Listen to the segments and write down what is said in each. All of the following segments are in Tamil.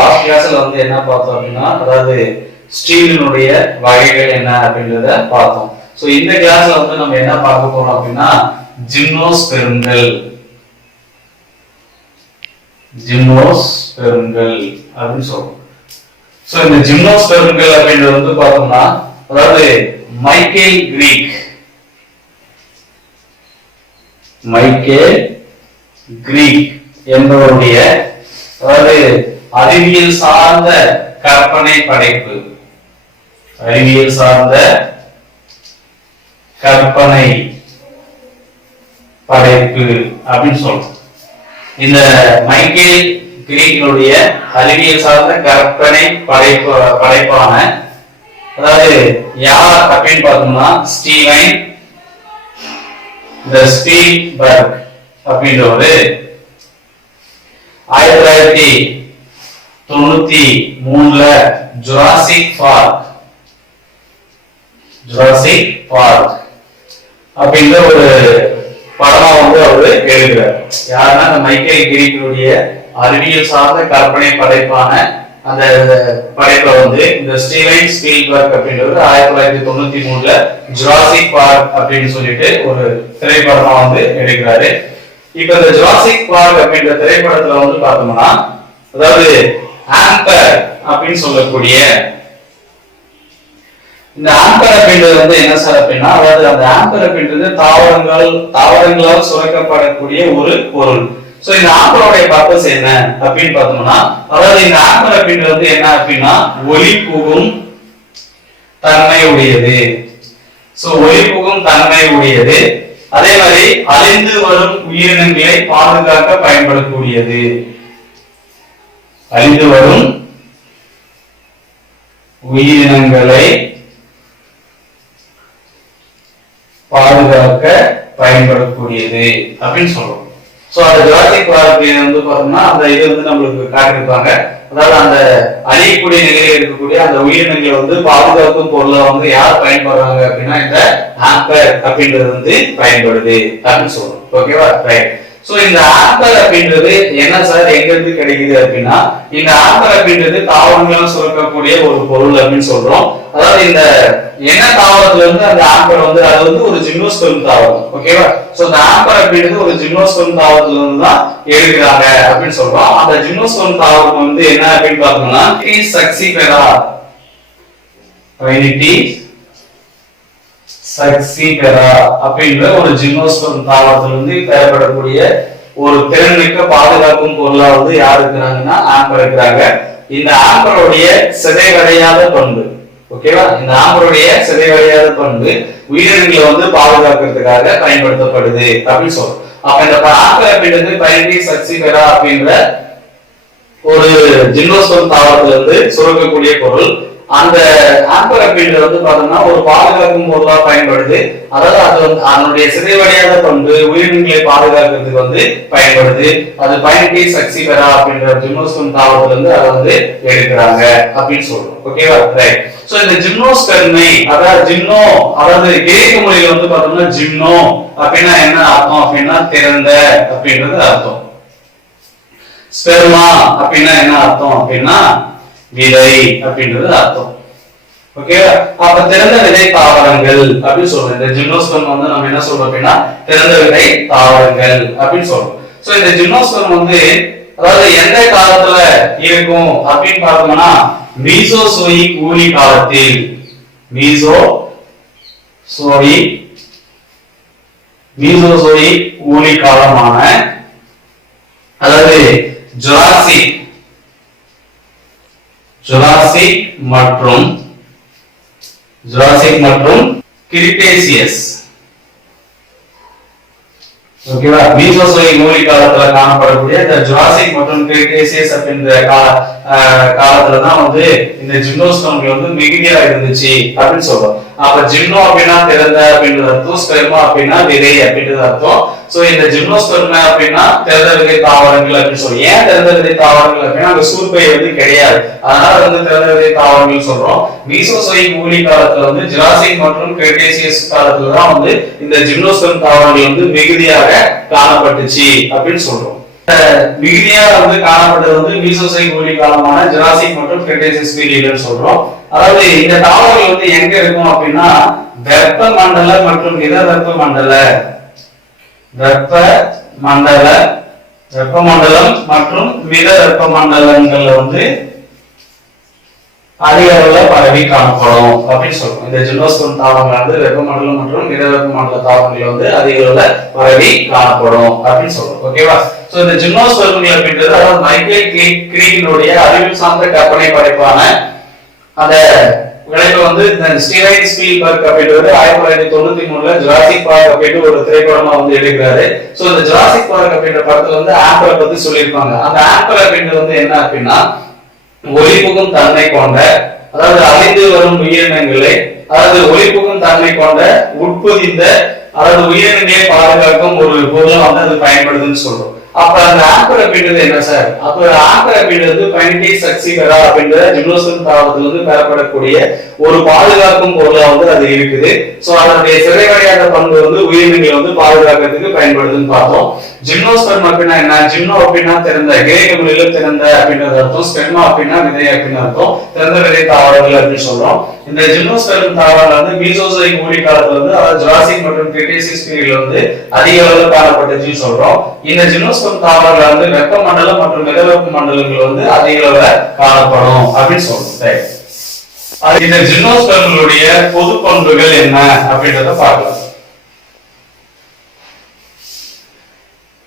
லாஸ்ட் கிளாஸ்ல வந்து என்ன பார்த்தோம் அப்படின்னா, அதாவது ஸ்டீலினுடைய வகைகள் என்ன அப்படின்றத பார்த்தோம். சோ இந்த கிளாஸ்ல வந்து நம்ம என்ன பார்க்க போறோம் அப்படின்னா, ஜிம்னோஸ்பெர்ம்கள் அப்படின்னு சொல்றோம். சோ இந்த ஜிம்னோஸ்பெர்ம்கள் அப்படின்றது வந்து பார்த்தோம்னா, அதாவது மைக்கேல் கிரீக் என்பவருடைய அதாவது அறிவியல் சார்ந்த கற்பனை படைப்பு அப்படின்னு சொல்றோம். இந்த மைக்கேல் கிரீக்கினுடைய அறிவியல் சார்ந்த கற்பனை படைப்பான அதாவது யார் அப்படின்னு பார்த்தோம்னா, ஸ்டீவன் ஸ்பீல்பர்க் அப்படின்றவரு 1993ல ஜுராசிக் பார்க் அப்படின்ற ஒரு படமா வந்து அவரு எழுதுறாரு. யாருன்னா இந்த மைக்கேல் கிரீக்கினுடைய அறிவியல் சார்ந்த கற்பனை படைப்பான அந்த படைப்பை வந்து இந்த ஸ்டீவன் ஸ்பீல்பர்க் அப்படின்றவர் 1993ல ஜுராசிக் பார்க் அப்படின்னு சொல்லிட்டு ஒரு திரைப்படமா வந்து எடுக்கிறாரு. இப்ப இந்த ஜுராசிக் பார்க் அப்படின்ற திரைப்படத்துல வந்து பார்த்தோம்னா, அதாவது ஆம்பர் அப்படின்னு சொல்லக்கூடிய இந்த ஆம்பர் அப்படின்றது வந்து என்ன சார் அப்படின்னா, அதாவது அந்த ஆம்பர் அப்படின்றது தாவரங்களால் சுரக்கப்படக்கூடிய ஒரு பொருள். சோ இந்த ஆம்பரோடைய பர்பஸ் என்ன அப்படின்னு பார்த்தோம்னா, அதாவது இந்த ஆம்பர் அப்படின்றது வந்து என்ன அப்படின்னா, ஒளி புகும் தன்மை உடையது. அதே மாதிரி அழிந்து வரும் உயிரினங்களை பாதுகாக்க பயன்படக்கூடியது. அப்படின்னு சொல்றோம். சோ அந்த ஜுராசிக் பார்க் வந்து பார்த்தோம்னா, அந்த இது வந்து நம்மளுக்கு காட்டியிருப்பாங்க. அதாவது அந்த அழியக்கூடிய நிலையில் இருக்கக்கூடிய அந்த உயிரினங்களை வந்து பாதுகாக்கும் பொருளா வந்து யார் பயன்படுறாங்க அப்படின்னா, இந்த ஆம்பர் அப்படின்றது வந்து பயன்படுது அப்படின்னு சொல்றோம். ஓகேவா? ரைட். சோ இந்த ஆம்பர் அப்படின்றது என்ன சார், எங்க இருந்து கிடைக்குது அப்படின்னா, இந்த ஆம்பர் அப்படின்றது தாவரங்களால் சுரக்கக்கூடிய ஒரு பொருள் அப்படின்னு சொல்றோம். அதாவது இந்த என்ன தாவரத்துல வந்து அந்த ஆம்பர் வந்து அது வந்து ஒரு ஜிம்னோஸ்பெர்ம் தாவரம். ஓகேவா? சோ இந்த ஆம்பர் அப்படின்றது ஒரு ஜிம்னோஸ்பெர்ம் தாவரத்துல இருந்து தான் எடுக்கிறாங்க அப்படின்னு சொல்றோம். அந்த ஜிம்னோஸ்பெர்ம் தாவரம் வந்து என்ன அப்படின்னு பார்த்தோம்னா, சக்சிபெரா அப்படின்ற ஒரு ஜிம்னோஸ்பெர்ம் தாவரத்துல இருந்து பெறப்படக்கூடிய ஒரு திறன்மிக்க பாதுகாக்கும் பொருளா வந்து யார் இருக்கிறாங்கன்னா, ஆம்பர் இருக்கிறாங்க. இந்த ஆம்பருடைய சிதைவடையாத பண்பு, ஓகேவா, இந்த ஆம்பருடைய சிதைவடையாத பண்பு உயிரினங்களை வந்து பாதுகாக்கிறதுக்காக பயன்படுத்தப்படுது அப்படின்னு சொல்றோம். அப்ப இந்த ஆம்பர் அப்படின்றது பைனிட்டி சக்சிபெரா அப்படின்ற ஒரு ஜிம்னோஸ்பெர்ம் தாவரத்துல இருந்து சுரக்கக்கூடிய பொருள். அந்த ஆம்பர் அப்படின்றது வந்து பார்த்தோம்னா ஒரு பாதுகாக்கும் பொருளா பயன்படுது. அதாவது அது வந்து அதனுடைய சிதைவடையாத பண்பு உயிரினங்களை பாதுகாக்கிறதுக்கு வந்து பயன்படுது. அது பைனிட்டி சக்சிபெரா அப்படின்ற ஜிம்னோஸ்பெர்ம் தாவரத்துல இருந்து அதை வந்து எடுக்கிறாங்க அப்படின்னு சொல்றோம். ஓகேவா? ரைட். சோ இந்த ஜிம்னோஸ்பெர்மை அதாவது கிரேக்க மொழியில வந்து பார்த்தோம்னா, ஜிம்னோ அப்படின்னா என்ன அர்த்தம் அப்படின்னா திறந்த அப்படின்றது அர்த்தம். ஸ்பெர்மா அப்படின்னா என்ன அர்த்தம் அப்படின்னா விதை அப்படின்றது அர்த்தம். ஓகேவா? அப்ப திறந்த விதை தாவரங்கள் அப்படின்னு சொல்றோம். இந்த ஜிம்னோஸ்பெர்ம் வந்து நம்ம என்ன சொல்றோம் அப்படின்னா, திறந்த விதை தாவரங்கள் அப்படின்னு சொல்றோம். சோ இந்த ஜிம்னோஸ்பெர்ம் வந்து அதாவது எந்த காலத்துல இருக்கும் அப்படின்னு பார்த்தோம்னா, மீசோசோயிக் ஊழி காலத்தில், மீசோசோயிக் ஊழி காலமான அதாவது ஜுராசிக் மற்றும் கிரிட்டேசியஸ். ஓகேவா? மீசோசோயிக் ஊழி காலத்துல காணப்படக்கூடிய இந்த ஜுராசிக் மற்றும் கிரிட்டேசியஸ் அப்படின்ற காலத்துல தான் வந்து இந்த ஜிம்னோஸ்பெர்ம்கள் வந்து மிகுதியா இருந்துச்சு அப்படின்னு சொல்றோம். அப்ப ஜிம்னோ அப்படின்னா திறந்த அப்படின்றது அர்த்தம், ஸ்பெர்மா அப்படின்னா விதை அப்படின்றது அர்த்தம். சோ இந்த ஜிம்னோஸ்பெர்ம் அப்படின்னா திறந்த விதை தாவரங்கள் அப்படின்னு சொல்றோம். ஏன் திறந்த விதை தாவரங்கள் அப்படின்னா அங்க சூர்பை வந்து கிடையாது, அதனால வந்து திறந்த விதை தாவரங்கள் சொல்றோம். மீசோசோயிக் ஊழி காலத்துல வந்து ஜுராசிக் மற்றும் கிரிட்டேசியஸ் காலத்துல தான் வந்து இந்த ஜிம்னோஸ்பெர்ம் தாவரங்கள் வந்து மிகுதியாக காணப்பட்டுச்சு அப்படின்னு சொல்றோம். மிகுதியா வந்து காணப்பட்டது வந்து மீசோசைக் ஊழி காலமான ஜுராசிக் மற்றும் கிரெட்டேசியஸ் பீரியட்னு சொல்றோம். அதாவது இந்த தாவரங்கள் வந்து எங்க இருக்கும் அப்படின்னா வெப்ப மண்டல மற்றும் மித வெப்ப மண்டல வெப்பமண்டலம் மற்றும் மித வெப்ப மண்டலங்கள்ல வந்து அதிக அளவுல பரவி காணப்படும் அப்படின்னு சொல்றோம். இந்த ஜிம்னோஸ்பெர்ம் தாவரங்கள் வந்து வெப்பமண்டலம் மற்றும் மித வெப்பமண்டல தாவரங்கள் வந்து அதிக அளவுல பரவி காணப்படும் அப்படின்னு சொல்றோம். ஓகேவா? சோ இந்த ஜிம்னோஸ்பெர்ம்கள் அப்படின்றது அதாவது மைக்கேல் கிரீக்கினுடைய அறிவியல் சார்ந்த கற்பனை படைப்பான அந்த விளைவு வந்து ஸ்டீவன் ஸ்பீல்பர்க் அப்படின்றது 1993ல ஜுராசிக் பார்க் அப்படின்ற ஒரு திரைப்படமா வந்து எடுக்கிறாரு. சோ இந்த ஜுராசிக் பார்க் அப்படின்ற படத்துல வந்து ஆம்பரை பத்தி சொல்லியிருப்பாங்க. அந்த ஆம்பர் அப்படின்றது வந்து என்ன அப்படின்னா ஒளிபுகும் தன்மை கொண்ட அதாவது அழிந்து வரும் உயிரினங்களை அதாவது ஒளிபுகும் தன்மை கொண்ட உட்பொதிந்த அதாவது உயிரினங்களை பாதுகாக்கும் ஒரு பொருளை வந்து அது பயன்படுதுன்னு சொல்றோம். அப்ப அந்த ஆம்பர் அப்படின்றது என்ன சார்? அப்ப ஆம்பர் அப்படின்றது பைனிடேஸ் சக்சிகரா அப்படின்ற ஜிம்னோஸ்பெர்ம் தாவரத்துல இருந்து பெறப்படக்கூடிய ஒரு பாதுகாக்கும் பொருளா வந்து அது இருக்குது. சோ அதனுடைய சிறைவடையாத பண்பு வந்து உயிரினங்களை வந்து பாதுகாக்கிறதுக்கு பயன்படுதுன்னு பார்த்தோம். ஜிம்னோஸ்பெர்ம் அப்படின்னா என்ன? ஜிம்னோ அப்படின்னா திறந்த, கிரேக்க மொழியில திறந்த அப்படின்றது அர்த்தம். ஸ்பெர்மா அப்படின்னா விதை அப்படின்னு அர்த்தம். திறந்த விதை தாவரங்கள் அப்படின்னு சொல்றோம். இந்த ஜிம்னோஸ்பெர்ம் தாவரங்கள் வந்து மீசோசோயிக் ஊழி காலத்துல வந்து அதாவது ஜுராசிக் மற்றும் கிரெட்டேசியஸ் பீரியட்ல வந்து அதிக அளவில் காணப்பட்டுச்சுன்னு சொல்றோம். இந்த ஜிம்னோஸ்பெர்ம் தாவரங்கள் வந்து வெப்ப மண்டலம் மற்றும் மித வெப்ப மண்டலங்கள் வந்து அதிக அளவில் காணப்படும் அப்படின்னு சொல்றோம். இந்த ஜிம்னோஸ்பெர்ம்களுடைய பொது பண்புகள் என்ன அப்படின்றத பார்க்கலாம்.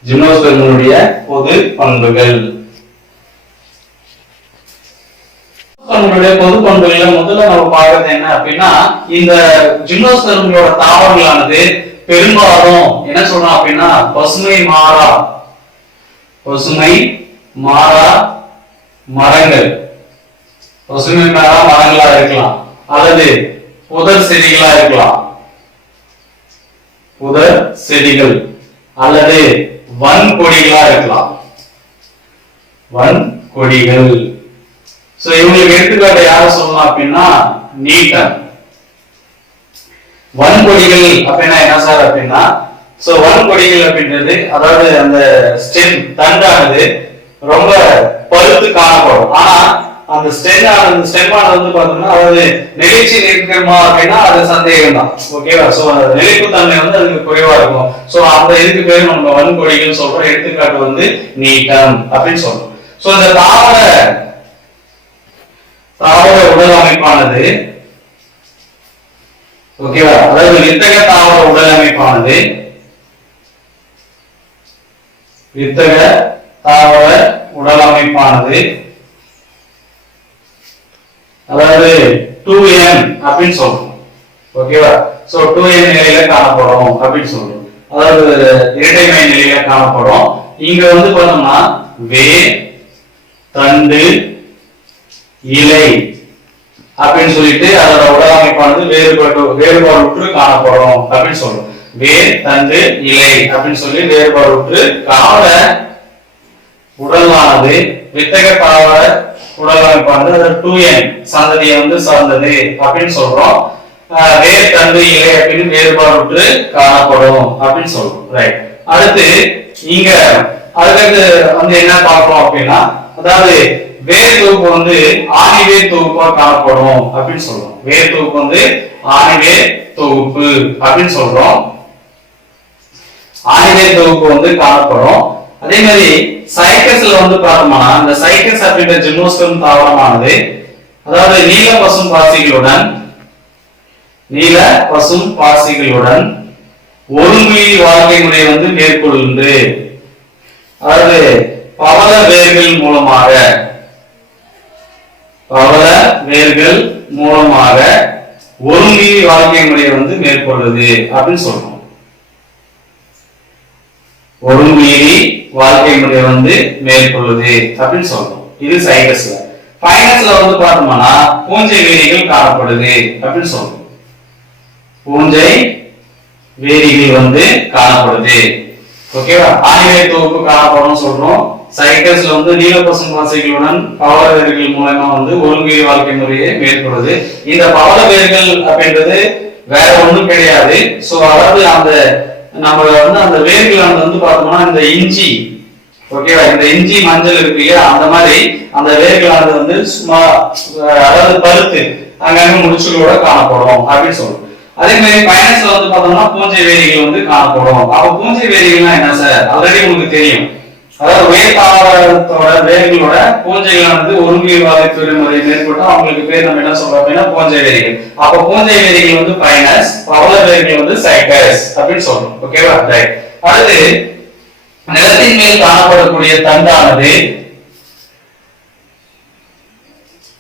ஜிம்னோஸ்பெர்ம்களுடைய பொது பண்புகள் பொது பண்புகள்ல முதல்ல நம்ம பார்க்கறது என்ன அப்படின்னா இந்த ஜிம்னோஸ்பெர்ம்களோட தாவரங்களானது பெரும்பாலும் என்ன சொல்றோம் அப்படின்னா பசுமை மாறா மரங்கள், பசுமை மாறா மரங்களா இருக்கலாம் அல்லது புதர் செடிகள் அல்லது வன்கொடிகளா இருக்கலாம். வன்கொடிகள். சோ இவங்களுக்கு எடுத்துக்காட்டு யார சொல்லலாம் அப்படின்னா நீட்டன். வன்கொடிகள் அப்படின்னா என்ன சார் அப்படின்னா சோ வன்கொடிகள் அப்படின்றது அதாவது அந்த ஸ்டெம் தண்டானது ரொம்ப பழுத்து காணப்படும். ஆனா அந்த ஸ்டெம்மானது வந்து பாத்தோம்னா அதாவது நிலைச்சி நிற்கிறமா அப்படின்னா அது சந்தேகம் தான். ஓகேவா? சோ நிலைப்பு தன்மை வந்து அதுக்கு குறைவா இருக்கும். சோ அந்த இதுக்கு பேர் நம்ம வன்கொடிகள் சொல்றோம். எடுத்துக்காட்டு வந்து நீட்டம் அப்படின்னு சொல்றோம். சோ இந்த தாவர உடல் அமைப்பானது ஓகேவா? அதாவது வித்தக தாவர உடல் அமைப்பானது அதாவது 2n அப்படின்னு சொல்றோம். ஓகேவா? சோ 2n நிலையில காணப்படும் அப்படின்னு சொல்றோம். அதாவது இரட்டைமை நிலையில காணப்படும். இங்க வந்து பார்த்தோம்னா வேர், தண்டு, இலை அப்படின்னு சொல்லிட்டு அதோட உடல் அமைப்பானது வேறுபாடு காணப்படும் அப்படின்னு சொல்றோம். வேர், தண்டு, இலை அப்படின்னு சொல்லி வேறுபாடு காண உடலானது வித்தக தாவர உடல் அமைப்பானது 2n சந்ததியை வந்து சார்ந்தது அப்படின்னு சொல்றோம். வேர், தண்டு, இலை அப்படின்னு வேறுபாடு காணப்படும் அப்படின்னு சொல்றோம். ரைட். அடுத்து இங்க அதுக்கு வந்து என்ன பார்ப்போம் அப்படின்னா அதாவது வேர் தொகுப்பு வந்து ஆணிவேர் தொகுப்பா காணப்படும் அப்படின்னு சொல்றோம். வேர் தொகுப்பு வந்து ஆணிவேர் தொகுப்பு அப்படின்னு சொல்றோம். ஆணிவேர் தொகுப்பு வந்து காணப்படும். அதே மாதிரி சைக்கஸ்ல வந்து பார்த்தோம்னா இந்த சைக்கஸ் அப்படின்ற ஜிம்னோஸ்பெர்ம் தாவரமானது அதாவது நீல பசும் பாசிகளுடன் ஒருங்குயிர் வாழ்க்கை முறை வந்து மேற்கொள்ளுந்து அதாவது பவள வேர்கள் மூலமாக ஒருங்குயிர் வாழ்க்கை முறையை வந்து மேற்கொள்ளுது அப்படின்னு சொல்றோம். ஒருங்குயிரி வாழ்க்கை முறை வந்து மேற்கொள்ளுது அப்படின்னு சொல்றோம். இது சைக்கஸ்ல. பைனஸ்ல வந்து பார்த்தோம்னா பூஞ்சை வேரிகள் காணப்படுது அப்படின்னு சொல்றோம். பூஞ்சை வேரிகள் வந்து காணப்படுது. ஓகேவா? ஆணிவேர் தொகுப்பு காணப்படும் சொல்றோம். சைக்கஸ்ல வந்து நீல பசும் பாசிகளுடன் பவள வேர்கள் மூலமா வந்து ஒருங்குயிர் வாழ்க்கை முறையை மேற்கொள்ளுது. இந்த பவள வேர்கள் அப்படின்றது வேற ஒண்ணும் கிடையாது. சோ அதாவது அந்த நம்ம வந்து அந்த வேர்கள் வந்து பார்த்தோம்னா இந்த இஞ்சி ஓகேவா? இந்த இஞ்சி மஞ்சள் இருக்கு இல்லையா, அந்த மாதிரி அந்த வேர்களானது வந்து சும்மா அதாவது பருத்து அங்கங்க முடிச்சுகளோட காணப்படும் அப்படின்னு சொல்லுவோம். அதே மாதிரி பைனஸ்ல வந்து பார்த்தோம்னா பூஞ்சை வேலிகள் வந்து காணப்படும். அப்ப பூஞ்சை வேலிகள்னா என்ன சார்? ஆல்ரெடி உங்களுக்கு தெரியும். அதாவது உயர் தாவரத்தோட வேர்களோட பூஞ்சைகளானது ஒருங்கிணைவாத முறை மேற்கொண்டு அவங்களுக்கு பேர் நம்ம என்ன சொல்றோம் அப்படின்னா பூஞ்சை வேலிகள். அப்ப பூஞ்சை வேலிகள் வந்து பைனஸ், பவள வேர்கள் வந்து சைக்கஸ் அப்படின்னு சொல்றோம். ஓகேவா? ரைட். அடுத்து நிலத்தின் மேல் காணப்படக்கூடிய தண்டானது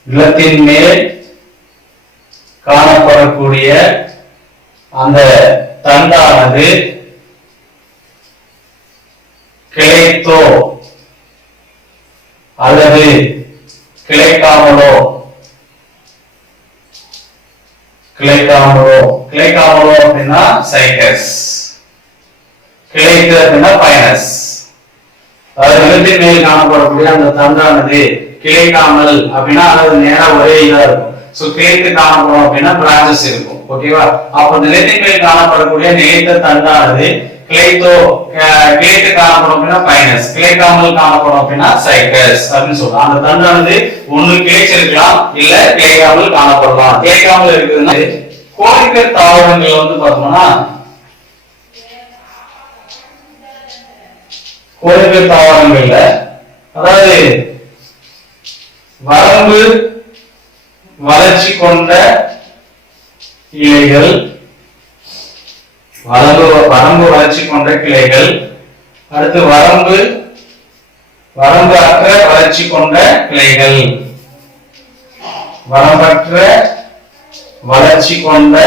நிலத்தின் மேல் காணப்படக்கூடிய அந்த தண்டானது கிளைத்தோ அல்லது கிளைக்காமலோ அப்படின்னா சைக்கஸ், கிளைத்து அப்படின்னா பைனஸ். அதாவது நிலத்தின் மேல் காணப்படக்கூடிய அந்த தண்டானது கிளைக்காமல் அப்படின்னா அதாவது நேரா ஒரே இதா இருக்கும். சோ கிளைத்து காணப்படும் அப்படின்னா பிரான்சஸ் இருக்கும். ஓகேவா? அப்ப நிலத்தின் மேல் காணப்படக்கூடிய நிலைத்த தண்டானது கிளைத்து காணப்படும் அப்படின்னா பைனஸ், கிளைக்காமல் காணப்படும் அப்படின்னா சைக்கஸ் அப்படின்னு சொல்றோம். அந்த தண்டானது ஒண்ணு கிளைச்சிருக்கலாம், இல்ல கிளைக்காமல் காணப்படலாம். கிளைக்காமல் இருக்குதுன்னா கோரிக்கர் தாவரங்கள் வந்து பார்த்தோம்னா கோரிக்கர் தாவரங்கள்ல அதாவது வரம்பு வளர்ச்சி கொண்ட இலைகள், வரம்பு வளர்ச்சி கொண்ட கிளைகள், அடுத்து வரம்பு அற்ற வளர்ச்சி கொண்ட கிளைகள், வரம்பற்ற வளர்ச்சி கொண்ட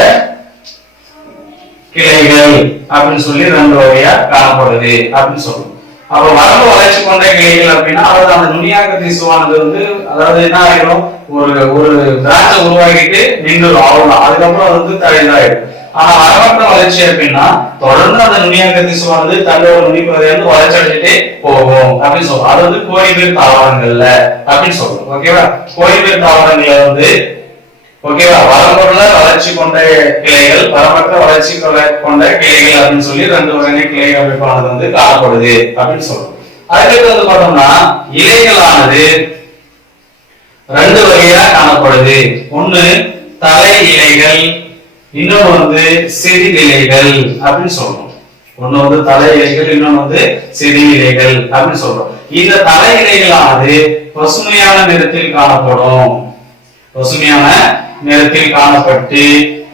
கிளைகள் அப்படின்னு சொல்லி ரெண்டு வகையா காணப்படுது அப்படின்னு சொல்லுவோம். அப்ப வரம்பு வளர்ச்சி கொண்ட கிளைகள் அப்படின்னா அதாவது அந்த நுனியாக திசுவானது வந்து அதாவது என்ன ஆயிடும், ஒரு பிரான்ச்ச உருவாக்கிட்டு நின்றுடும், அவ்வளவுதான். அதுக்கப்புறம் அது வந்து தழைதாயிடும். ஆனா வரம்பற்ற வளர்ச்சி அப்படின்னா தொடர்ந்து அந்த நுனியாக திசுவானது தன்னோட நுனிப்பகுதியை வந்து வளர்ச்சி அடைஞ்சிட்டே போகும் அப்படின்னு சொல்றோம். அது வந்து கோரிவேர் தாவரங்கள்ல அப்படின்னு சொல்றோம். ஓகேவா? கோரிவேர் தாவரங்கள்ல வந்து ஓகேவா வரம்புள்ள வளர்ச்சி கொண்ட கிளைகள், வரம்பற்ற வளர்ச்சி கொண்ட கிளைகள் அப்படின்னு சொல்லி ரெண்டு வகை கிளை அமைப்பானது வந்து காணப்படுது அப்படின்னு சொல்றோம். அதுக்கு வந்து பார்த்தோம்னா இலைகளானது ரெண்டு வகையா காணப்படுது. ஒண்ணு தலை இலைகள், இன்னொன்னு வந்து செதில் இலைகள் அப்படின்னு சொல்றோம். ஒண்ணு வந்து தலை இலைகள், இன்னொன்னு வந்து செதில் இலைகள் அப்படின்னு சொல்றோம். இந்த தலை இலைகளானது பசுமையான நிறத்தில் காணப்படும். பசுமையான நிறத்தில் காணப்பட்டு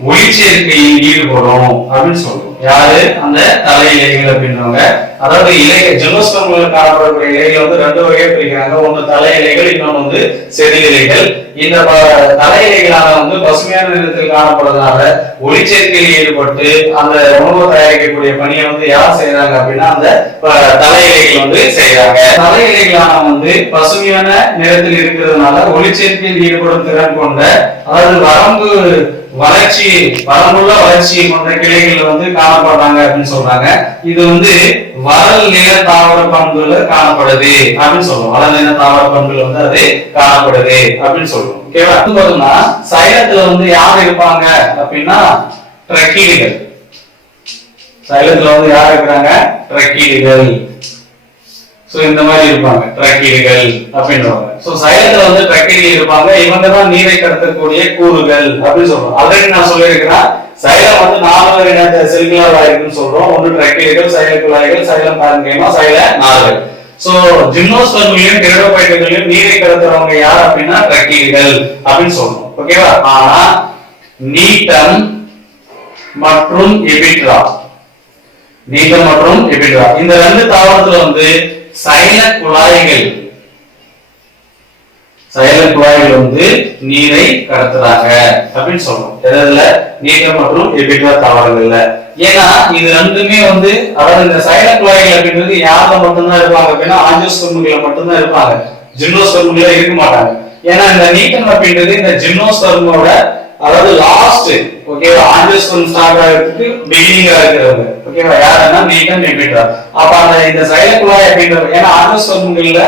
ஒளிச்சேர்க்கையில் ஈடுபடும் அப்படின்னு சொல்றோம். யாரு? அந்த தலை இலைகள் அப்படின்றவங்க. அதாவது இலைகள் ஜிம்னோஸ்பர்ம்ல காணப்படக்கூடிய இலைகள் வந்து ரெண்டு வகையா பிரிக்கிறாங்க. ஒண்ணு தலை இலைகள், இன்னொன்னு வந்து செதில் இலைகள். இந்த தலை இலைகளான வந்து பசுமையான நிறத்தில் காணப்படுறதுனால ஒளிச்சேர்க்கையில் ஈடுபட்டு அந்த உணவு தயாரிக்கக்கூடிய பணியை வந்து யார் செய்யறாங்க அப்படின்னா அந்த தலை இலைகள் வந்து செய்யறாங்க. தலை இலைகளான வந்து பசுமையான நிறத்தில் இருக்கிறதுனால ஒளிச்சேர்க்கையில் ஈடுபடும் திறன் கொண்ட அதாவது வரம்புள்ள வளர்ச்சியை கொண்ட கிளைகள் வந்து காணப்படுறாங்க அப்படின்னு சொல்றாங்க. இது வந்து வளல் நில தாவர பண்புல காணப்படுது அப்படின்னு சொல்றோம். வளல் நில தாவர பண்புல வந்து அது காணப்படுது அப்படின்னு சொல்றோம். ஓகேவா? பார்த்தோம்னா சைலத்துல வந்து யார் இருப்பாங்க அப்படின்னா ட்ரக்கீடுகள். சைலத்துல வந்து யார் இருக்கிறாங்க? ட்ரக்கீடுகள். சோ இந்த மாதிரி இருப்பாங்க ட்ரக்கீடுகள் அப்படின்றாங்க. சோ சைலத்துல வந்து ட்ரக்கீடுகள் இருப்பாங்க. இவங்க தான் நீரை கடத்தக்கூடிய கூறுகள் அப்படின்னு சொல்றோம். ஆல்ரெடி நான் சொல்லியிருக்கிறேன், சைலம் வந்து 4 வகையான செல்களாக இருக்குன்னு சொல்றோம். ஒன்று ட்ரக்கீடுகள், சைல குழாய்கள், சைலம் பாரன்கைமா, சைல நார்கள். சோ ஜிம்னோஸ்பர்ம்லயும் டெரிடோபைட்டுகளையும் நீரை கடத்துறவங்க யார் அப்படின்னா ட்ரக்கீடுகள் அப்படின்னு சொல்றோம். ஓகேவா? ஆனா நீட்டம் மற்றும் எபிட்ரா இந்த ரெண்டு தாவரத்துல வந்து சைல குழாய்கள் வந்து நீரை கடத்துறாங்க அப்படின்னு சொல்றோம். எதுல? நீட்டம் மற்றும் எபிட்ரா தாவரங்கள்ல. ஏன்னா இது ரெண்டுமே வந்து அதாவது இந்த சைல குழாய்கள் அப்படின்றது யாருல மட்டும்தான் இருப்பாங்க அப்படின்னா ஆஞ்சியோஸ்பெர்ம்ல மட்டும்தான் இருப்பாங்க. ஜிம்னோஸ்பெர்ம்ல இருக்க மாட்டாங்க. ஏன்னா இந்த நீட்டம் அப்படின்றது இந்த ஜிம்னோஸ்பெர்மோட அதாவது லாஸ்ட் ஓகேவா ஆஞ்சியோஸ்பெர்ம் ஸ்டார்ட் ஆகிறதுக்கு பிகினிங்கா இருக்கிறவங்க. ஓகேவா? யாருன்னா நீட்டம் எபிட்ரா. அப்ப அந்த இந்த சைல குழாய் அப்படின்றது ஏன்னா ஆஞ்சியோஸ்பெர்ம்கள்ல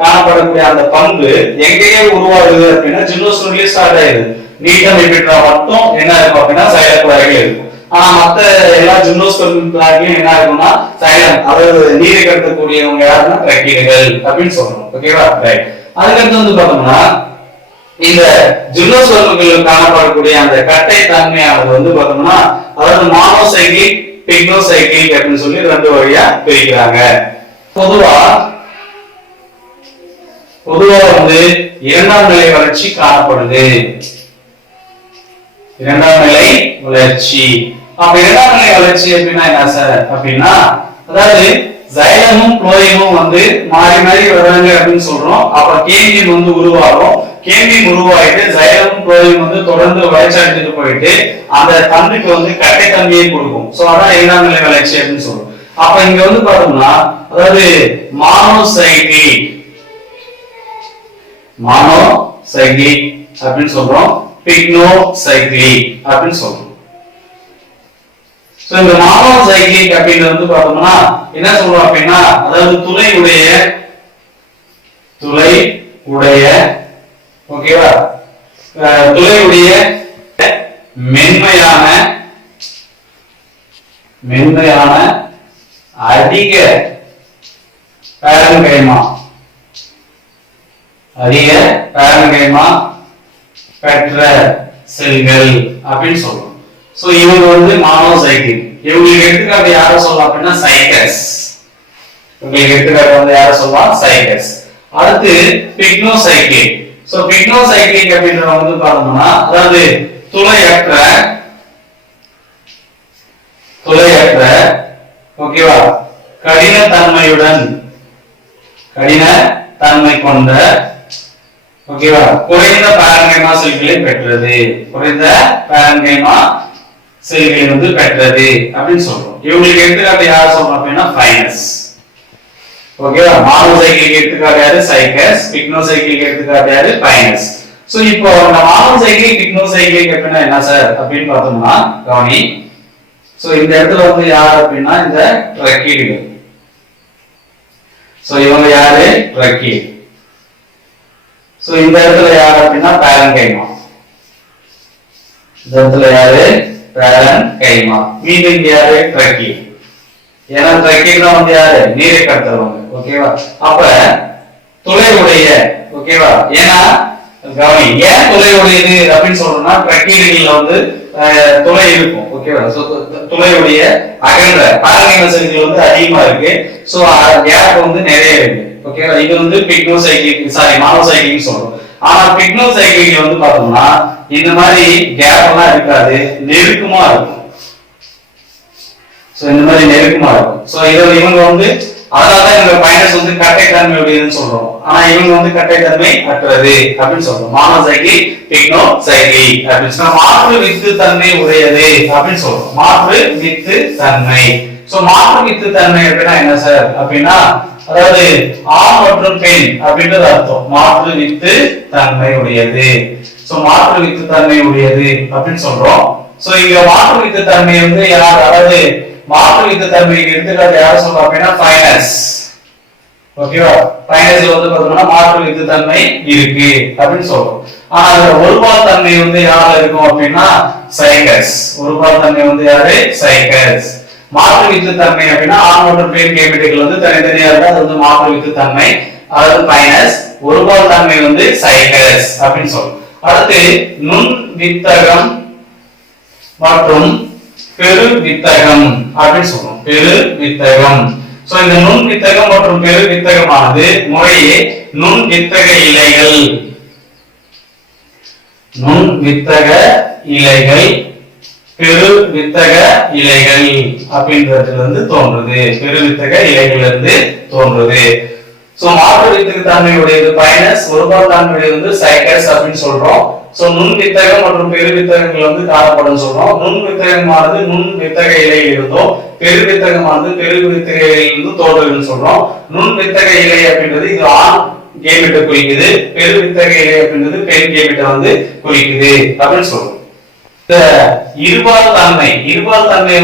காணப்படக்கூடிய அந்த பண்பு எங்கேயே உருவாகுது அப்படின்னா ஜிம்னோஸ்பெர்ம்லயே ஸ்டார்ட் ஆயிடுது. நீட்டம் எபிட்ரா மட்டும் என்ன இருக்கும் அப்படின்னா சைல குழாய்கள் இருக்கும். ஆனா மத்த எல்லா ஜிம்னோஸ்பெர்ம் பிளாக்லயும் என்ன இருக்கும்னா சைலம், அதாவது நீரை கடத்தக்கூடியவங்க யாருன்னா ட்ரக்கீடுகள் அப்படின்னு சொல்றோம். ஓகேவா? ரைட். அதுக்கடுத்து வந்து பார்த்தோம்னா இந்த ஜிம்னோஸ்பெர்ம்களில் காணப்படக்கூடிய அந்த கட்டை தன்மையானது வந்து பார்த்தோம்னா அதாவது மானோசைக்ளிக் பிக்னோசைக்ளிக் அப்படின்னு சொல்லி ரெண்டு வகையா பிரிக்கிறாங்க. பொதுவா வந்து இரண்டாம் நிலை வளர்ச்சி காணப்படுது. இரண்டாம் நிலை வளர்ச்சி. அப்ப இரண்டாம் நிலை வளர்ச்சி அப்படின்னா என்ன சார் அப்படின்னா அதாவது சைலமும் குளோயமும் வந்து மாறி மாறி வராங்க அப்படின்னு சொல்றோம். அப்ப கேமியம் வந்து உருவாகும். கேமியம் உருவாயிட்டு சைலமும் குளோயம் வந்து தொடர்ந்து வளர்ச்சி அடைஞ்சிட்டு போயிட்டு அந்த தண்டுக்கு வந்து கட்டைத்தன்மையை கொடுக்கும். சோ அதான் இரண்டாம் நிலை வளர்ச்சி அப்படின்னு சொல்றோம். அப்ப இங்க வந்து பார்த்தோம்னா அதாவது மானோசைக்ளிக் அப்படின்னு சொல்றோம், பிக்னோசைக்ளிக் அப்படின்னு சொல்றோம். சோ இந்த மானோசைக்ளிக் அப்படின்னு வந்து பார்த்தோம்னா என்ன சொல்றோம் அப்படின்னா அதாவது துளை உடைய ஓகேவா, துளை உடைய மென்மையான அதிக பேரன்கைமா பெற்ற செல்கள் அப்படின்னு சொல்றோம். சோ இவங்க வந்து மானோசைக்ளிக். இவங்களுக்கு எடுத்துக்காட்டு யார சொல்லலாம் அப்படின்னா சைக்கஸ். இவங்களுக்கு எடுத்துக்காட்டு வந்து யார சொல்லலாம் சைக்கஸ். அடுத்து பிக்னோசைக்ளிக். சோ பிக்னோசைக்ளிக் அப்படின்றத வந்து பார்த்தோம்னா அதாவது துளையற்ற ஓகேவா கடினத்தன்மை கொண்ட ஓகேவா குறைந்த பாரன்கைமா செல்களை பெற்றது. குறைந்த பாரன்கைமா செல்களை வந்து பெற்றது அப்படின்னு சொல்றோம். இவங்களுக்கு எடுத்துக்காட்டு யார் சொல்றோம் அப்படின்னா ஃபைனஸ். ஓகேவா, மானோசைக்ளிக் எடுத்துக்காட்டு யாரு சைக்கஸ், பிக்னோசைக்ளிக் எடுத்துக்காட்டு யாரு ஃபைனஸ். சோ இப்போ இந்த மானோசைக்ளிக் பிக்னோசைக்ளிக் அப்படின்னா என்ன சார் அப்படின்னு பார்த்தோம்னா கவனி. சோ இந்த இடத்துல வந்து யார் அப்படின்னா இந்த ட்ரக்கீடுகள். சோ இவங்க யாரு ட்ரக்கீட். சோ இந்த இடத்துல யார் அப்படின்னா பாரன்கைமா. இந்த இடத்துல யாரு பாரன்கைமா. மீண்டும் இங்க யாரு ட்ரக்கீட். ஏன்னா ட்ரக்கீட் தான் வந்து யாரு நீரை கடத்துறவங்க. ஓகேவா, அப்ப துளை உடைய ஓகேவா. ஏன்னா கவனி, ஏன் துளை உடையது அப்படின்னு சொல்றோம்னா ட்ரக்கீடுகள்ல வந்து துளை இருக்கும். ஓகேவா, சோ துளையுடைய அகன்ற பாரன்கைமா செல்கள் வந்து அதிகமா இருக்கு. சோ கேப் வந்து நிறைய இருக்கு. ஓகேவா, இது வந்து பிக்னோசைக்ளிக் மானோசைக்ளிக் சொல்றோம். ஆனா பிக்னோசைக்ளிக் வந்து பார்த்தோம்னா இந்த மாதிரி கேப் எல்லாம் இருக்காது, நெருக்கமா இருக்கும். சோ இந்த மாதிரி நெருக்கமா இருக்கும். சோ இவங்க வந்து அதனாலதான் இவங்க ஃபைனஸ் வந்து கட்டைத்தன்மை உடையதுன்னு சொல்றோம். ஆனா இவங்க வந்து கட்டைத்தன்மை அற்றது அப்படின்னு சொல்றோம். மானோசைக்ளிக் பிக்னோசைக்ளிக் அப்படின்னு சொன்னா மாற்று வித்து தன்மை உடையது அப்படின்னு சொல்றோம். மாற்று வித்து தன்மை. சோ மாற்று வித்து தன்மை அப்படின்னா என்ன சார் அப்படின்னா அதாவது ஆண் மற்றும் பெண் அப்படின்றது அர்த்தம். மாற்று வித்து தன்மை உடையது. சோ மாற்று வித்து தன்மை உடையது அப்படின்னு சொல்றோம். சோ இங்க மாற்று வித்து தன்மை வந்து யார், அதாவது மாற்று வித்து தன்மைக்கு எடுத்துக்காட்டு யார சொல்றோம் அப்படின்னா ஃபைனஸ். ஓகேவா, ஃபைனஸ்ல வந்து பார்த்தோம்னா மாற்று வித்து தன்மை இருக்கு அப்படின்னு சொல்றோம். ஆனா அதுல ஒருபால் தன்மை வந்து யாரா இருக்கும் அப்படின்னா சைக்கஸ். ஒருபால் தன்மை வந்து யாரு சைக்கஸ். மாற்று வித்து தன்மை அப்படின்னா ஆண் மற்றும் பெண் கேமெட்டுகள் வந்து தனித்தனியா இருந்தா அது வந்து மாற்று வித்து தன்மை, அதாவது ஃபைனஸ். ஒருபால் தன்மை வந்து சைக்கஸ் அப்படின்னு சொல்றோம். அடுத்து நுண் வித்தகம் மற்றும் பெரு வித்தகம் அப்படின்னு சொல்றோம். பெரு வித்தகம். சோ இந்த நுண் வித்தகம் மற்றும் பெரு வித்தகமானது முறையே நுண் வித்தக இலைகள், நுண் வித்தக இலைகள், பெரு வித்தக இலைகள் அப்படின்றதுல இருந்து தோன்றுது. பெரு வித்தக இலைகள் இருந்து தோன்றுது. சோ மாற்று வித்தக தன்மையுடையது ஃபைனஸ், ஒருபால் தன்மையுடையது வந்து சைக்கஸ் அப்படின்னு சொல்றோம். சோ நுண் வித்தகம் மற்றும் பெரு வித்தகங்கள் வந்து காணப்படும் சொல்றோம். நுண் வித்தகமானது நுண் வித்தக இலையில் இருந்தோ, பெரு வித்தகமானது பெரு வித்தக இலையிலிருந்து தோன்றுதுன்னு சொல்றோம். நுண் வித்தக இலை அப்படின்றது இது ஆண் கேமெட்டை குறிக்குது. பெரு வித்தக இலை அப்படின்றது பெண் கேமெட்டை வந்து குறிக்குது அப்படின்னு சொல்றோம். இருபால் தன்மை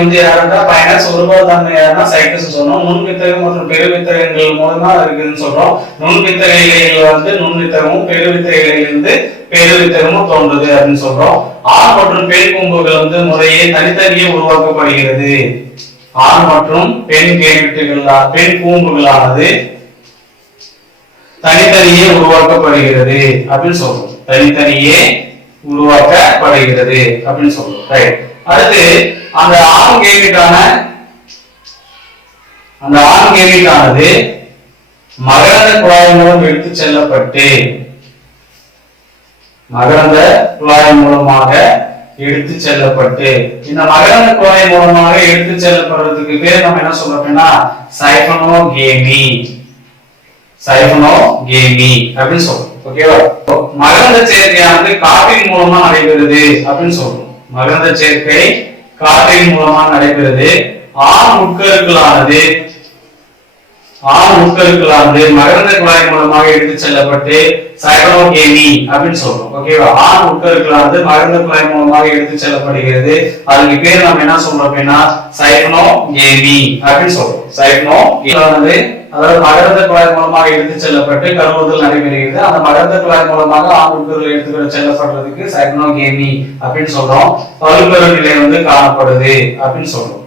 வந்து யாருன்னா பைனஸ், ஒருபால் தன்மை யாருன்னா சைட்டஸ் சொன்னோம். நுண்வித்தகம் மற்றும் பெருவித்தகங்கள் மூலமா இருக்குதுன்னு சொல்றோம். நுண்வித்தக இலைகள் வந்து நுண்வித்தகமும் பெருவித்தக இலையிலிருந்து பெருவித்தகமும் தோன்றுது அப்படின்னு சொல்றோம். ஆண் மற்றும் பெண் கூம்புகள் வந்து முறையே தனித்தனியே உருவாக்கப்படுகிறது. ஆண் மற்றும் பெண் பெண் கூம்புகளானது தனித்தனியே உருவாக்கப்படுகிறது அப்படின்னு சொல்றோம். தனித்தனியே உருவாக்கப்படுகிறது அப்படின்னு சொல்றோம். ரைட். அடுத்து அந்த ஆண் கேமிட்டானது மகரந்த குழாய் மூலம் எடுத்து செல்லப்பட்டு இந்த மகரந்த குழாய் மூலமாக எடுத்து செல்லப்படுறதுக்கு பேர் நம்ம என்ன சொல்றோம் அப்படின்னா சைபனோகேமி அப்படின்னு சொல்றோம். ஓகேவா? மகரந்த சேர்க்கையானது காற்றின் மூலமா நடைபெறுது அப்படின்னு சொல்றோம். மகரந்த சேர்க்கை காற்றின் மூலமா நடைபெறுது. ஆண் உட்கருக்களானது மகரந்த குழாய் மூலமாக எடுத்து செல்லப்பட்டு சைபனோகேமி அப்படின்னு சொல்றோம். ஓகேவா? ஆண் உட்கருக்களானது மகரந்த குழாய் மூலமாக எடுத்து செல்லப்படுகிறது. அதுக்கு பேர் நம்ம என்ன சொல்றோம் அப்படின்னா சைபனோகேமி அப்படின்னு சொல்றோம். சைபனோகேமி அதாவது மகரந்த குழாய் மூலமாக எடுத்து செல்லப்பட்டு கருவுறுதல் நடைபெறுகிறது. அந்த மகரந்த குழாய் மூலமாக ஆண் உட்கருக்கள் எடுத்து செல்லப்படுறதுக்கு சைபனோகேமி அப்படின்னு சொல்றோம். பல்கரு நிலை வந்து காணப்படுது அப்படின்னு சொல்றோம்.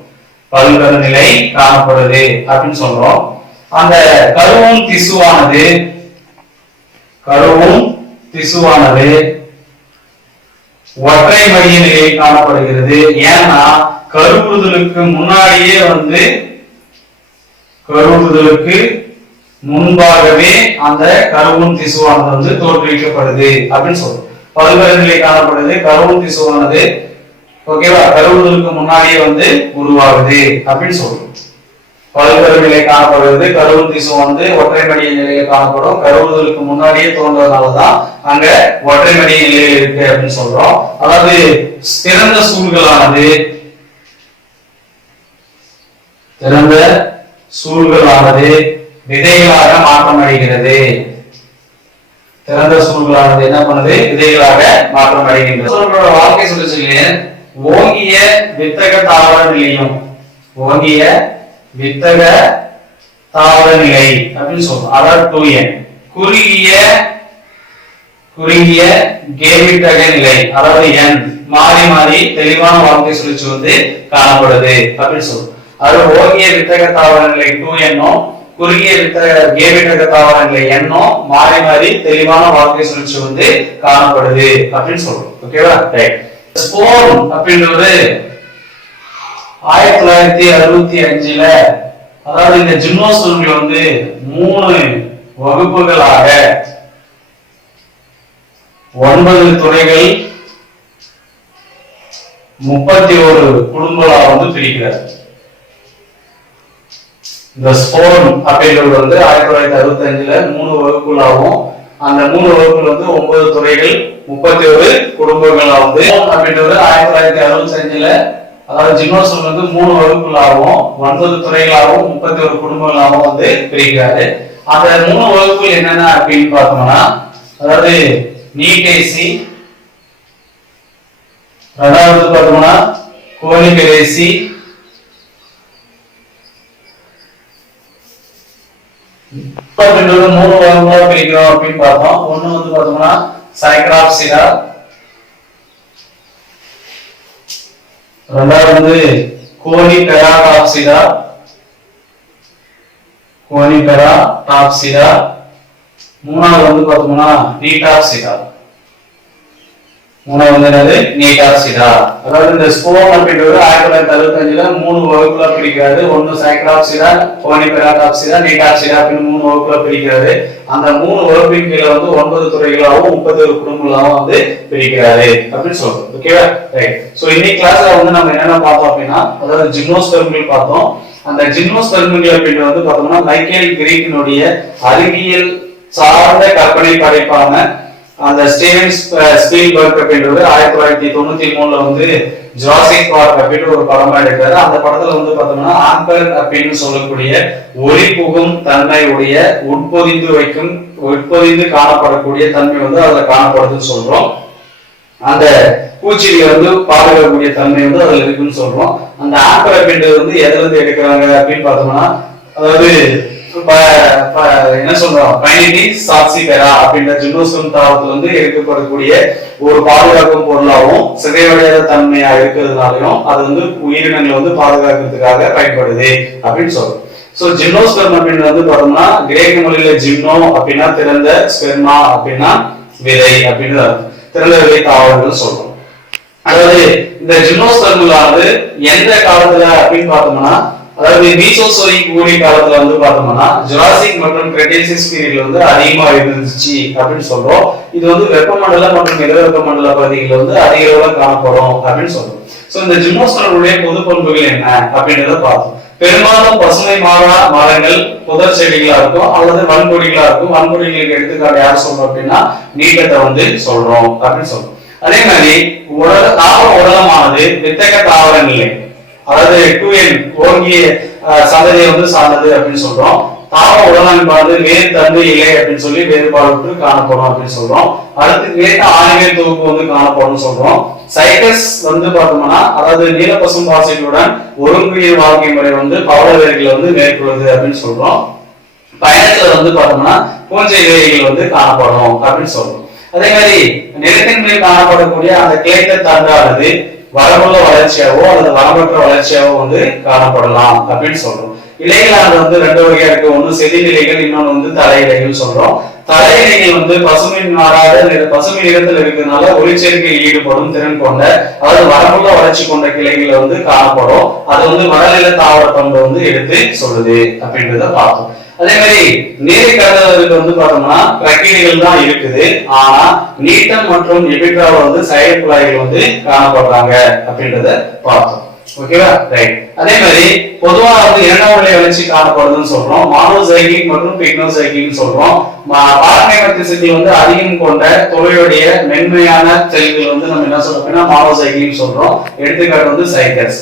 பல்கரு நிலை காணப்படுது அப்படின்னு சொல்றோம். அந்த கருவும் திசுவானது ஒற்றை மடிய நிலையில் காணப்படுகிறது. ஏன்னா கருவுறுதலுக்கு முன்பாகவே அந்த கருவும் திசுவானது வந்து தோற்றுவிக்கப்படுது அப்படின்னு சொல்றோம். பல்கரு நிலை காணப்படுது. கருவும் திசுவானது ஓகேவா கருவுறுதலுக்கு முன்னாடியே வந்து உருவாகுது அப்படின்னு சொல்றோம். பல்கரு நிலை காணப்படுவது. கருவும் திசு வந்து ஒற்றை மடிய நிலையில் காணப்படும். கருவுறுதலுக்கு முன்னாடியே தோன்றதுனாலதான் அங்க ஒற்றை மடிய நிலையில் இருக்கு அப்படின்னு சொல்றோம். அதாவது திறந்த சூழ்களானது விதைகளாக மாற்றமடைகிறது. திறந்த சூழ்களானது என்ன பண்ணுது? விதைகளாக மாற்றமடைகின்றது. வாழ்க்கை சுழற்சியிலே ஓங்கிய வித்தக தாவர நிலையும் அப்படின்னு சொல்றோம். அதாவது 2n. குறுகிய கேமிட்டக நிலை அதாவது n மாறி மாறி தெளிவான வாழ்க்கை சுழற்சி வந்து காணப்படுது அப்படின்னு சொல்றோம். அது ஓங்கிய வித்தக தாவர நிலை 2n குறுகிய கேமிட்டக தாவர நிலை n மாறி மாறி தெளிவான வாழ்க்கை சுழற்சி வந்து காணப்படுது அப்படின்னு சொல்றோம். ஓகேவா? ரைட். ஸ்போர் அப்படின்றது 1965ல அதாவது இந்த ஜிம்னோஸ்பெர்ம்கள் வந்து 3 வகுப்புகளாக 9 துறைகள் 31 குடும்பங்களாக வந்து பிரிக்கிறார். இந்த ஸ்போர்ம் அப்படின்றது வந்து 1965ல 3 வகுப்புகளாகவும் அந்த 3 வகுப்புகள் வந்து 9 துறைகள் 31 குடும்பங்களாக வந்து அப்படின்றது 1965ல அதாவது ஜிம்னோஸ்பெர்ம் வந்து 3 வகுப்புகளாகவும் 9 துறைகளாகவும் 31 குடும்பங்களாகவும் வந்து பிரிக்கிறாரு. அந்த 3 வகுப்புகள் என்னென்ன அப்படின்னு பார்த்தோம்னா அதாவது நீட்டேசி, ரெண்டாவது பார்த்தோம்னா கோனிபெரேசி, அப்படின்றது 3 வகுப்புகளா பிரிக்கிறோம் அப்படின்னு பார்த்தோம். ஒண்ணு வந்து பார்த்தோம்னா சைக்ராப்சிடா, ரெண்டாவது வந்து கோனிபெராடாப்சிடா, மூணாவது வந்து பார்த்தோம்னா நீட்டாப்சிடா. அதாவது இந்த ஸ்போர்ம் அப்படின்றது 1965ல 3 வகுப்புகளா பிரிக்கிறாரு. ஒன்னு சைக்ராப்சிடா, கோனிபெராடாப்சிடா, நீட்டாப்சிடா அப்படின்னு 3 வகுப்புகளா பிரிக்கிறாரு. அந்த 3 வகுப்பின் கீழ வந்து 9 துறைகளாகவும் 31 குடும்பங்களாகவும் வந்து பிரிக்கிறாரு அப்படின்னு சொல்றோம். ஓகேவா? ரைட். சோ இன்னைக்கு கிளாஸ்ல வந்து நம்ம என்னென்ன பார்த்தோம் அப்படின்னா அதாவது ஜிம்னோஸ்பெர்ம்கள் பார்த்தோம். அந்த ஜிம்னோஸ்பெர்ம்கள் அப்படின்றது வந்து பார்த்தோம்னா மைக்கேல் கிரீக்கினுடைய அறிவியல் சார்ந்த கற்பனை படைப்பான அந்த ஸ்டீவன் ஸ்பீல்பர்க் அப்படின்றது 1993ல வந்து ஜுராசிக் பார்க் அப்படின்னு ஒரு படமா எடுக்கிறாரு. அந்த படத்துல வந்து பார்த்தோம்னா ஆம்பர் அப்படின்னு சொல்லக்கூடிய ஒளி புகும் தன்மையுடைய உட்பொதிந்து காணப்படக்கூடிய தன்மை வந்து அதுல காணப்படுதுன்னு சொல்றோம். அந்த பூச்சியை வந்து பாதுகாக்கக்கூடிய தன்மை வந்து அதுல இருக்குன்னு சொல்றோம். அந்த ஆம்பர் அப்படின்றது வந்து எதுல இருந்து எடுக்கிறாங்க அப்படின்னு பார்த்தோம்னா, அதாவது என்ன சொல்றோம், பைனிடிஸ் சாக்சிபெரா அப்படின்ற ஜிம்னோஸ்பெர்ம் தாவரத்துல வந்து எடுக்கப்படக்கூடிய ஒரு பாதுகாக்கும் பொருளாகவும் சிதைவடையாத தன்மையா இருக்கிறதுனாலையும் அது வந்து உயிரினங்களை வந்து பாதுகாக்கிறதுக்காக பயன்படுது அப்படின்னு சொல்றோம். சோ ஜிம்னோஸ்பெர்ம் அப்படின்னு வந்து பார்த்தோம்னா கிரேக்க மொழியில ஜிம்னோ அப்படின்னா திறந்த, ஸ்பெர்மா அப்படின்னா விதை அப்படின்னு திறந்த விதை தாவரங்கள் சொல்றோம். அதாவது இந்த ஜிம்னோஸ்பெர்மானது எந்த காலத்துல அப்படின்னு பார்த்தோம்னா, அதாவது மீசோசோயிக் ஊழி காலத்துல வந்து பார்த்தோம்னா ஜுராசிக் மற்றும் கிரெட்டேசியஸ் பீரியட்ல வந்து அதிகமா இருந்துச்சு அப்படின்னு சொல்றோம். இது வந்து வெப்பமண்டல மற்றும் மித வெப்பமண்டல பகுதிகளில் வந்து அதிக அளவுல காணப்படும் அப்படின்னு சொல்றோம். சோ இந்த ஜிம்னோஸ்பெர்முடைய பொது பண்புகள் என்ன அப்படின்றத பார்த்தோம். பெரும்பாலும் பசுமை மாறா மரங்கள், புதர் செடிகளா இருக்கும் அல்லது வன்கொடிகளா இருக்கும். வன்கொடிகளுக்கு எடுத்துக்காட்டு யார் சொல்றோம் அப்படின்னா நீட்டத்தை வந்து சொல்றோம் அப்படின்னு சொல்றோம். அதே மாதிரி தாவர உடலமானது வித்தக தாவர நிலை, அதாவது 2n ஓங்கிய சந்ததியை வந்து சார்ந்தது அப்படின்னு சொல்றோம். தாவர உடலமைப்பானது வேர், தண்டு, இலை அப்படின்னு சொல்லி வேறுபாடு காணப்படும் அப்படின்னு சொல்றோம். அடுத்து வேட்ட ஆணிவேர் தொகுப்பு வந்து காணப்படும் சொல்றோம். சைக்கஸ் வந்து பார்த்தோம்னா, அதாவது நீலப்பசும் பாசிகளுடன் ஒருங்குயிர் வாழ்க்கை முறை வந்து பவள வேர்களை வந்து மேற்கொள்ளுது அப்படின்னு சொல்றோம். பயணத்துல வந்து பார்த்தோம்னா பூஞ்சை இலைகள் வந்து காணப்படும் அப்படின்னு சொல்றோம். அதே மாதிரி நிலத்தின் மேல் காணப்படக்கூடிய அந்த கிளைத்த தண்டானது வரமுள்ள வளர்ச்சியாவோ அல்லது வரமற்ற வளர்ச்சியாவோ வந்து காணப்படலாம் அப்படின்னு சொல்றோம். இலைகளானது வந்து ரெண்டு வகையா இருக்கு. ஒண்ணு செதில் இலைகள், இன்னொன்னு வந்து தலை இலைகள் சொல்றோம். தலை இலைகள் வந்து பசுமை மாறாத பசுமை நிறத்தில் இருக்கிறதுனால ஒளிச்சேர்க்கையில் ஈடுபடும் திறன் கொண்ட, அதாவது வரமுள்ள வளர்ச்சி கொண்ட கிளைகள் வந்து காணப்படும். அது வந்து வடநில தாவர பண்பை வந்து எடுத்து சொல்லுது அப்படின்றத பார்த்தோம். அதே மாதிரி நீரை கடந்தவர்களுக்கு வந்து பார்த்தோம்னா பிரக்கிரிகள் தான் இருக்குது. ஆனா நீட்டம் மற்றும் எபிட்ரால வந்து சைடு குழாய்கள் வந்து காணப்படுறாங்க அப்படின்றத பார்த்தோம். ஓகேவா, ரைட். அதே மாதிரி பொதுவா வந்து இரண்டாம் நிலை வளர்ச்சி காணப்படுதுன்னு சொல்றோம். மானோசைக்ளிக் மற்றும் பிக்னோசைக்ளிக் சொல்றோம். பாரம்பரிய திசுக்கள் வந்து அதிகம் கொண்ட தொலையுடைய மென்மையான செல்கள் வந்து நம்ம என்ன சொல்றோம் அப்படின்னா மானோசைக்ளிக் சொல்றோம். எடுத்துக்காட்டு வந்து சைக்கஸ்.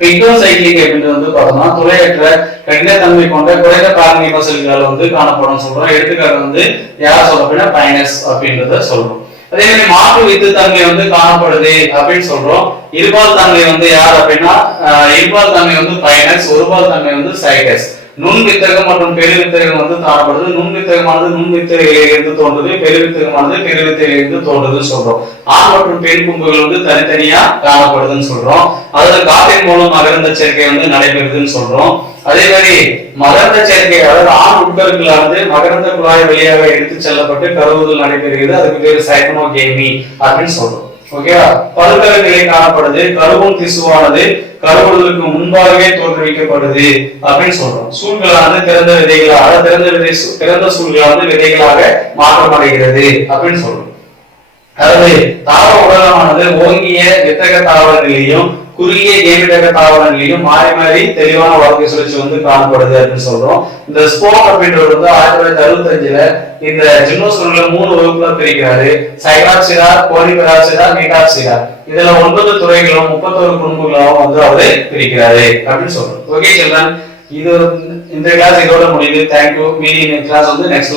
பிக்னோசைக்ளிக் அப்படின்றது வந்து பார்த்தோம்னா துளையற்ற கடினத்தன்மை கொண்ட குறைந்த பாரம்பரிய செல்கள் வந்து காணப்படும் சொல்றோம். எடுத்துக்காட்டு வந்து யார் சொல்றோம் அப்படின்னா பைனஸ் அப்படின்றத சொல்றோம். அதே மாதிரி மாற்று வித்து தன்மை வந்து காணப்படுது அப்படின்னு சொல்றோம். இருபால் தன்மை வந்து யார் அப்படின்னா இருபால் தன்மை வந்து பைனஸ், ஒருபால் தன்மை வந்து சைக்கஸ். நுண் வித்தகம் மற்றும் பெருவித்தகம் வந்து காணப்படுது. நுண் வித்தகமானது நுண் வித்தகையிலிருந்து தோன்றுது, பெருவித்தகமானது பெருவித்தகையிலிருந்து தோன்றுதுன்னு சொல்றோம். ஆண் மற்றும் பெண் கும்புகள் வந்து தனித்தனியா காணப்படுதுன்னு சொல்றோம். அதுல காற்றின் மூலம் மகரந்த சேர்க்கை வந்து நடைபெறுதுன்னு சொல்றோம். அதே மாதிரி மகரந்த சேர்க்கை, அதாவது ஆண் உட்கருக்களானது மகரந்த குழாய் வழியாக எடுத்து செல்லப்பட்டு கருவுதல் நடைபெறுகிறது. அதுக்கு பேரு சைக்னோகேமி அப்படின்னு சொல்றோம். ஓகேவா, பல்கரு நிலை காணப்படுது. கருவும் திசுவானது கருவுதலுக்கு முன்பாகவே தோற்றுவிக்கப்படுது அப்படின்னு சொல்றோம். சூழ்களானது திறந்த விதைகளாக, திறந்த சூழ்களானது விதைகளாக மாற்றமடைகிறது அப்படின்னு சொல்றோம். அதாவது தாவர உடலமானது ஓங்கிய வித்தக தாவர நிலையும் குறுகிய கேமிடக தாவர நிலையும் மாறி மாறி தெளிவான வாழ்க்கை சுழற்சி வந்து காணப்படுது அப்படின்னு சொல்றோம். இந்த ஸ்போக் அப்படின்றது வந்து 1965 இந்த ஜிம்னோஸ்பெர்ம்ல 3 வகுப்புல பிரிக்கிறாரு. சைகாப்சிரா, கோனிபெராப்சிரா, மீட்டாப்சிரா. இதுல 9 துறைகளும் 31 குடும்பங்களாகவும் வந்து அவரு பிரிக்கிறாரு அப்படின்னு சொல்றோம். ஓகே சில்ட்ரன், இது இந்த கிளாஸ் இதோட முடியுது. தேங்க்யூ. மீதி கிளாஸ் வந்து நெக்ஸ்ட்